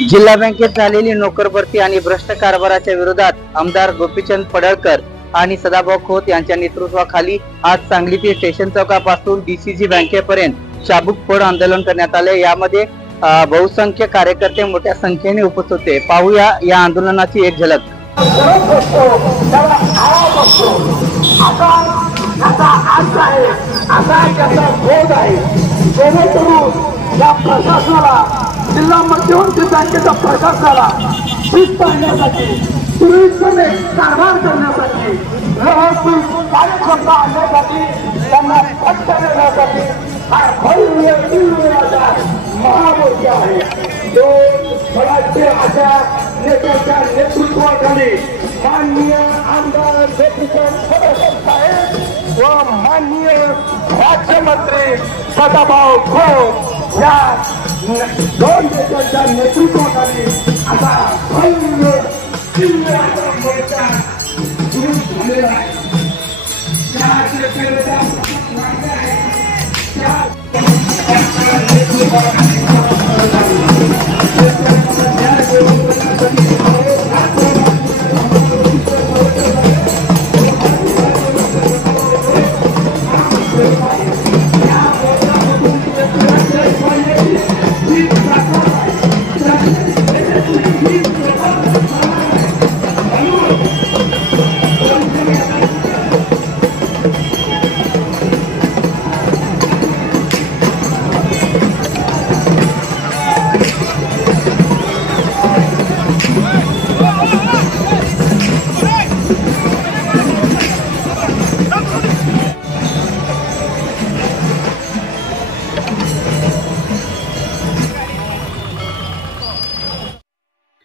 जिल्हा बँकेत झालेली नोकर भरती आणि भ्रष्ट कारभाराच्या विरोधात आमदार गोपीचंद पडळकर आणि सदाभाऊ खोत यांच्या नेतृत्वाखाली आज सांगली स्टेशन चौकापासून डीसीजी बँकेपर्यंत शाबूक फड आंदोलन करण्यात आले। यामध्ये बहुसंख्य कार्यकर्ते मोठ्या संख्येने उपस्थित होते। पाहूया या आंदोलनाची एक झलक। जिल्हा मध्यवर्ती बँकेच्या प्रशासनाला शिस्त आणण्यासाठी सुरळीतपणे कारभार करण्यासाठी व्यवस्थित कार्यक्षमता आणण्यासाठी त्यांना स्पष्ट देण्यासाठी हा भव्य महामोर्चा आहे जो स्वराज्य अशा नेत्याच्या नेतृत्वाखाली माननीय आमदार गोपीचंद पडळकर साहेब व माननीय राज्यमंत्री सदाभाऊ खोत या दोन नेत्यांच्या नेतृत्वाखाली आता भव्य मोर्चा सुरू झालेला आहे।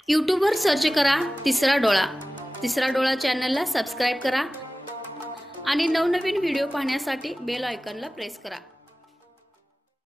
यूट्यूबवर सर्च करा तिसरा डोळा। तिसरा डोळा चॅनलला सबस्क्राइब करा आणि नवनवीन व्हिडिओ पाहण्यासाठी बेल आयकॉनला प्रेस करा।